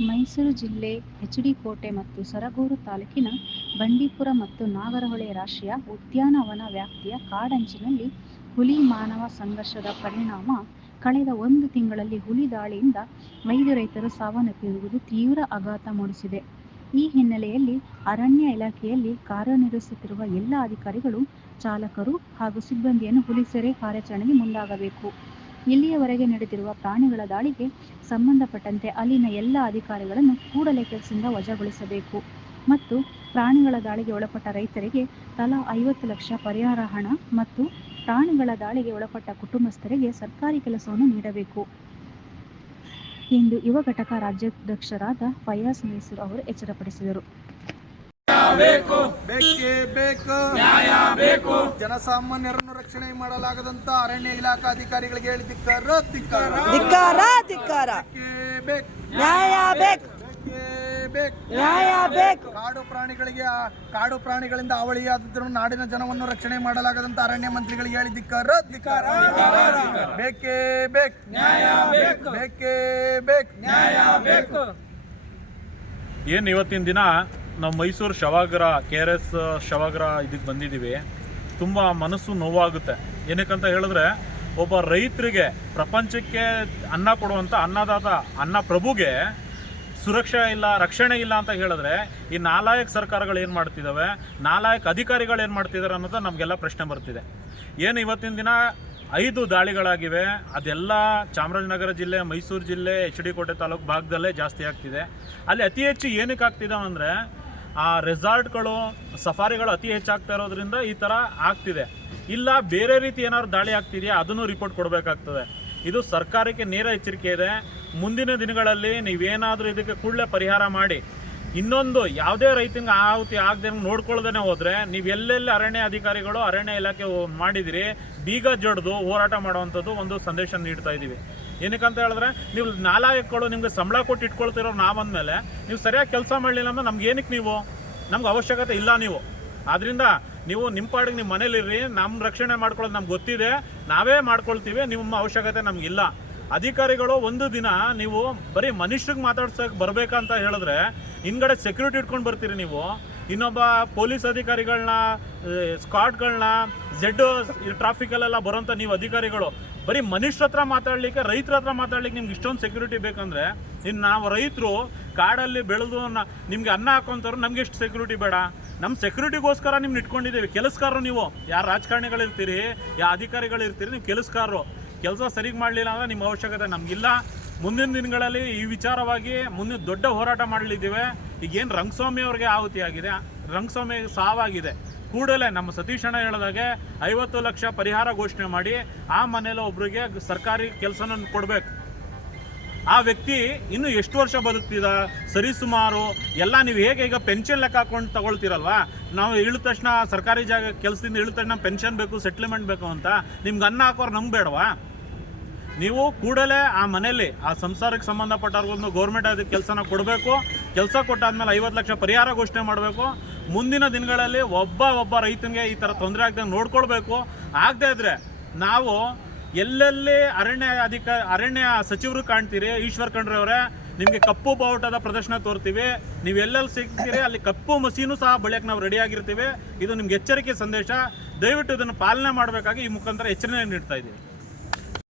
ಮೈಸೂರು ಜಿಲ್ಲೆ H D ಕೋಟೆ ಮತ್ತು ಸರಗೂರು ತಾಲೂಕಿನ ಬಂಡೀಪುರ ಮತ್ತು ನಾಗರಹೊಳೆ ರಾಷ್ಟ್ರೀಯ ಉದ್ಯಾನವನ ವ್ಯಾಪ್ತಿಯ ಕಾಡಂಚಿನಲ್ಲಿ ಹುಲಿ ಮಾನವ ಸಂಘರ್ಷದ ಪರಿಣಾಮ ಕಳೆದ ಒಂದು ತಿಂಗಳಲ್ಲಿ ಹುಲಿ ದಾಳಿಯಿಂದ ಐದು ರೈತರು ಸಾವನ್ನಪ್ಪಿರುವುದು ತೀವ್ರ ಆಘಾತ ಮೂಡಿಸಿದೆ. ಈ ಹಿನ್ನೆಲೆಯಲ್ಲಿ ಅರಣ್ಯ ಇಲಾಖೆಯಲ್ಲಿ ಕಾರ್ಯನಿರ್ವಹಿಸುತ್ತಿರುವ ಎಲ್ಲ ಅಧಿಕಾರಿಗಳು, ಚಾಲಕರು ಹಾಗೂ ಸಿಬ್ಬಂದಿಯನ್ನು ಹುಲಿ ಸೆರೆ ಕಾರ್ಯಾಚರಣೆಗೆ ಮುಂದಾಗಬೇಕು. ಇಲ್ಲಿಯವರೆಗೆ ನಡೆದಿರುವ ಪ್ರಾಣಿಗಳ ದಾಳಿಗೆ ಸಂಬಂಧಪಟ್ಟಂತೆ ಅಲ್ಲಿನ ಎಲ್ಲ ಅಧಿಕಾರಿಗಳನ್ನು ಕೂಡಲೇ ಕೆಲಸದಿಂದ ವಜಾಗೊಳಿಸಬೇಕು. ಮತ್ತು ಪ್ರಾಣಿಗಳ ದಾಳಿಗೆ ಒಳಪಟ್ಟ ರೈತರಿಗೆ ತಲಾ ಐವತ್ತು ಲಕ್ಷ ಪರಿಹಾರ ಹಣ ಮತ್ತು ಪ್ರಾಣಿಗಳ ದಾಳಿಗೆ ಒಳಪಟ್ಟ ಕುಟುಂಬಸ್ಥರಿಗೆ ಸರ್ಕಾರಿ ಕೆಲಸವನ್ನು ನೀಡಬೇಕು. ಎಂದು ಯುವ ಘಟಕ ರಾಜ್ಯಾಧ್ಯಕ್ಷರಾದ ಫಯಾಜ್ ಮೈಸೂರು ಅವರು ಎಚ್ಚರಪಡಿಸಿದರು. ಬೇಕೇ ಜನಸಾಮಾನ್ಯರನ್ನು ರಕ್ಷಣೆ ಮಾಡಲಾಗದಂತ ಅರಣ್ಯ ಇಲಾಖಾ ಅಧಿಕಾರಿಗಳಿಗೆ ಹೇಳಿ ಧಿಕ್ಕಾರ. ಧಿಕ್ಕಾರ ಧಿಕ್ಕಾರ. ಧಿಕ್ಕಾರ ಬೇಕು. ನ್ಯಾಯ ಬೇಕು. ಬೇಕೇ ಬೇಕು. ನ್ಯಾಯ ಬೇಕು. ಕಾಡು ಪ್ರಾಣಿಗಳಿಗೆ ಕಾಡು ಪ್ರಾಣಿಗಳಿಂದ ಅವಳಿಯಾದರೂ ನಾಡಿನ ಜನವನ್ನು ರಕ್ಷಣೆ ಮಾಡಲಾಗದಂತ ಅರಣ್ಯ ಮಂತ್ರಿಗಳಿಗೆ ಹೇಳಿ ಧಿಕ್ಕಾರ ಧಿಕ್ಕಾರ. ಬೇಕೇ ಬೇಕು. ನ್ಯಾಯ ಬೇಕು. ಬೇಕೇ ಬೇಕು. ನ್ಯಾಯ ಬೇಕು. ಏನು ಇವತ್ತಿನ ದಿನ? ನಾವು ಮೈಸೂರು ಶವಾಗ್ರ ಕೆ ಆರ್ ಎಸ್ ಶವಾಗ್ರ ಇದಕ್ಕೆ ಬಂದಿದ್ದೀವಿ ತುಂಬ ಮನಸ್ಸು ನೋವಾಗುತ್ತೆ. ಏನಕ್ಕಂತ ಹೇಳಿದ್ರೆ, ಒಬ್ಬ ರೈತರಿಗೆ ಪ್ರಪಂಚಕ್ಕೆ ಅನ್ನ ಕೊಡುವಂಥ ಅನ್ನದಾತ, ಅನ್ನ ಪ್ರಭುಗೆ ಸುರಕ್ಷೆ ಇಲ್ಲ, ರಕ್ಷಣೆ ಇಲ್ಲ ಅಂತ ಹೇಳಿದ್ರೆ, ಈ ನಾಲಾಯಕ್ ಸರ್ಕಾರಗಳು ಏನು ಮಾಡ್ತಿದ್ದಾವೆ ನಾಲಾಯಕ್ ಅಧಿಕಾರಿಗಳು ಏನು ಮಾಡ್ತಿದ್ದಾರೆ ಅನ್ನೋದು ನಮಗೆಲ್ಲ ಪ್ರಶ್ನೆ ಬರ್ತಿದೆ. ಏನು ಇವತ್ತಿನ ದಿನ ಐದು ದಾಳಿಗಳಾಗಿವೆ. ಅದೆಲ್ಲ ಚಾಮರಾಜನಗರ ಜಿಲ್ಲೆ, ಮೈಸೂರು ಜಿಲ್ಲೆ, ಎಚ್ ಡಿ ಕೋಟೆ ತಾಲೂಕು ಭಾಗದಲ್ಲೇ ಜಾಸ್ತಿ ಆಗ್ತಿದೆ. ಅಲ್ಲಿ ಅತಿ ಹೆಚ್ಚು ಏನಕ್ಕೆ ಆಗ್ತಿದ್ದಾವೆ ಅಂದರೆ ಆ ರೆಸಾರ್ಟ್ಗಳು, ಸಫಾರಿಗಳು ಅತಿ ಹೆಚ್ಚಾಗ್ತಾ ಇರೋದ್ರಿಂದ ಈ ಥರ ಆಗ್ತಿದೆ. ಇಲ್ಲ, ಬೇರೆ ರೀತಿ ಏನಾದ್ರು ದಾಳಿ ಆಗ್ತಿದೆಯಾ, ಅದನ್ನು ರಿಪೋರ್ಟ್ ಕೊಡಬೇಕಾಗ್ತದೆ. ಇದು ಸರ್ಕಾರಕ್ಕೆ ನೇರ ಎಚ್ಚರಿಕೆ ಇದೆ. ಮುಂದಿನ ದಿನಗಳಲ್ಲಿ ನೀವೇನಾದರೂ ಇದಕ್ಕೆ ಕೂಡಲೇ ಪರಿಹಾರ ಮಾಡಿ. ಇನ್ನೊಂದು, ಯಾವುದೇ ರೈತಂಗೆ ಆಹುತಿ ಆಗದೆ ನೋಡ್ಕೊಳ್ದೇನೆ ಹೋದ್ರೆ, ನೀವು ಎಲ್ಲೆಲ್ಲಿ ಅರಣ್ಯ ಅಧಿಕಾರಿಗಳು, ಅರಣ್ಯ ಇಲಾಖೆ ಮಾಡಿದಿರಿ, ಬೀಗ ಜಡ್ದು ಹೋರಾಟ ಮಾಡುವಂಥದ್ದು ಒಂದು ಸಂದೇಶ ನೀಡ್ತಾ ಇದ್ದೀವಿ. ಏನಕ್ಕಂತ ಹೇಳಿದ್ರೆ, ನೀವು ನಾಲಾಯಕಗಳು ನಿಮ್ಗೆ ಸಂಬಳ ಕೊಟ್ಟು ಇಟ್ಕೊಳ್ತಿರೋ ನಾವಂದಮೇಲೆ, ನೀವು ಸರಿಯಾಗಿ ಕೆಲಸ ಮಾಡಲಿಲ್ಲ ಅಂದ್ರೆ ನಮ್ಗೆ ಏನಕ್ಕೆ ನೀವು? ನಮ್ಗೆ ಅವಶ್ಯಕತೆ ಇಲ್ಲ ನೀವು. ಆದ್ರಿಂದ ನೀವು ನಿಮ್ಮ ಪಾಡಿಗೆ ನಿಮ್ಮ ಮನೇಲಿರ್ರಿ ನಮ್ಮ ರಕ್ಷಣೆ ಮಾಡ್ಕೊಳ್ಳೋದು ನಮ್ಗೆ ಗೊತ್ತಿದೆ, ನಾವೇ ಮಾಡ್ಕೊಳ್ತೀವಿ, ನಿಮ್ಮ ಅವಶ್ಯಕತೆ ನಮಗಿಲ್ಲ ಅಧಿಕಾರಿಗಳು ಒಂದು ದಿನ ನೀವು ಬರೀ ಮನುಷ್ಯರಿಗೆ ಮಾತಾಡ್ಸೋಕೆ ಬರಬೇಕಂತ ಹೇಳಿದ್ರೆ, ಹಿಂದ್ಗಡೆ ಸೆಕ್ಯೂರಿಟಿ ಇಟ್ಕೊಂಡು ಬರ್ತೀರಿ ನೀವು. ಇನ್ನೊಬ್ಬ ಪೊಲೀಸ್ ಅಧಿಕಾರಿಗಳನ್ನ ಸ್ಕಾಟ್ಗಳನ್ನ ಜೆಡ್ ಟ್ರಾಫಿಕಲ್ಲೆಲ್ಲ ಬರೋಂಥ ನೀವು ಅಧಿಕಾರಿಗಳು, ಬರೀ ಮನುಷ್ಯರ ಹತ್ರ ಮಾತಾಡ್ಲಿಕ್ಕೆ, ರೈತರ ಹತ್ರ ಮಾತಾಡ್ಲಿಕ್ಕೆ ನಿಮ್ಗೆ ಇಷ್ಟೊಂದು ಸೆಕ್ಯೂರಿಟಿ ಬೇಕಂದ್ರೆ ಇನ್ನು ನಾವು ರೈತರು ಕಾಡಲ್ಲಿ ಬೆಳೆದು ನಿಮಗೆ ನಿಮ್ಗೆ ಅನ್ನ ಹಾಕೊಂತವ್ರು ನಮ್ಗೆ ಎಷ್ಟು ಸೆಕ್ಯೂರಿಟಿ ಬೇಡ. ನಮ್ಮ ಸೆಕ್ಯೂರಿಟಿಗೋಸ್ಕರ ನಿಮ್ನ ಇಟ್ಕೊಂಡಿದ್ದೀವಿ. ಕೆಲಸಕಾರರು ನೀವು. ಯಾರು ರಾಜಕಾರಣಿಗಳಿರ್ತೀರಿ, ಯಾ ಅಧಿಕಾರಿಗಳಿರ್ತೀರಿ, ನೀವು ಕೆಲಸಕಾರರು ಕೆಲಸ ಸರಿಗೆ ಮಾಡಲಿಲ್ಲ ಅಂದ್ರೆ ನಿಮ್ಮ ಅವಶ್ಯಕತೆ ನಮಗಿಲ್ಲ. ಮುಂದಿನ ದಿನಗಳಲ್ಲಿ ಈ ವಿಚಾರವಾಗಿ ಮುಂದಿನ ದೊಡ್ಡ ಹೋರಾಟ ಮಾಡಲಿದ್ದೀವಿ. ಈಗೇನು ರಂಗಸ್ವಾಮಿ ಅವ್ರಿಗೆ ಆಹುತಿ ಆಗಿದೆ ರಂಗಸ್ವಾಮಿ ಸಾವಾಗಿದೆ. ಕೂಡಲೇ ನಮ್ಮ ಸತೀಶ್ ಅಣ್ಣ ಹೇಳಿದಾಗೆ ಐವತ್ತು ಲಕ್ಷ ಪರಿಹಾರ ಘೋಷಣೆ ಮಾಡಿ ಆ ಮನೇಲಿ ಒಬ್ಬರಿಗೆ ಸರ್ಕಾರಿ ಕೆಲಸನ ಕೊಡಬೇಕು. ಆ ವ್ಯಕ್ತಿ ಇನ್ನು ಎಷ್ಟು ವರ್ಷ ಬದುಕ್ತಿದ? ಸರಿಸುಮಾರು ಎಲ್ಲ ನೀವು ಹೇಗೆ ಈಗ ಪೆನ್ಷನ್ ಲೆಕ್ಕ ಹಾಕೊಂಡು ತಗೊಳ್ತೀರಲ್ವಾ? ನಾವು ಇಳಿದ ತಕ್ಷಣ ಸರ್ಕಾರಿ ಜಾಗ ಕೆಲಸದಿಂದ ಇಳಿದ ತಕ್ಷಣ ಪೆನ್ಷನ್ ಬೇಕು ಸೆಟ್ಲ್ಮೆಂಟ್ ಬೇಕು ಅಂತ ನಿಮ್ಗೆ ಅನ್ನ ಹಾಕೋರು ನಮ್ಗೆ ಬೇಡವಾ? ನೀವು ಕೂಡಲೇ ಆ ಮನೆಯಲ್ಲಿ ಆ ಸಂಸಾರಕ್ಕೆ ಸಂಬಂಧಪಟ್ಟವ್ರಿಗೊಂದು ಗೌರ್ಮೆಂಟ್ ಅದಕ್ಕೆ ಕೆಲಸನ ಕೊಡಬೇಕು. ಕೆಲಸ ಕೊಟ್ಟಾದ್ಮೇಲೆ ಐವತ್ತು ಲಕ್ಷ ಪರಿಹಾರ ಘೋಷಣೆ ಮಾಡಬೇಕು. ಮುಂದಿನ ದಿನಗಳಲ್ಲಿ ಒಬ್ಬ ಒಬ್ಬ ರೈತನಿಗೆ ಈ ಥರ ತೊಂದರೆ ಆಗ್ದಂಗೆ ನೋಡ್ಕೊಳ್ಬೇಕು. ಆಗದೇ ಇದ್ರೆ ನಾವು ಎಲ್ಲೆಲ್ಲಿ ಅರಣ್ಯ ಅಧಿಕ ಅರಣ್ಯ ಸಚಿವರು ಕಾಣ್ತೀರಿ, ಈಶ್ವರ್ ಖಂಡ್ರೆ ಅವರೇ ನಿಮಗೆ ಕಪ್ಪು ಬಾವುಟದ ಪ್ರದರ್ಶನ ತೋರ್ತೀವಿ. ನೀವು ಎಲ್ಲೆಲ್ಲಿ ಸಿಗ್ತೀರಿ, ಅಲ್ಲಿ ಕಪ್ಪು ಮಸೀನು ಸಹ ಬಳಿಯಕ್ಕೆ ನಾವು ರೆಡಿಯಾಗಿರ್ತೀವಿ ಇದು ನಿಮ್ಗೆ ಎಚ್ಚರಿಕೆ ಸಂದೇಶ. ದಯವಿಟ್ಟು ಇದನ್ನು ಪಾಲನೆ ಮಾಡಬೇಕಾಗಿ ಈ ಮುಖಾಂತರ ಎಚ್ಚರಿಕೆ ನೀಡ್ತಾ ಇದ್ದೀವಿ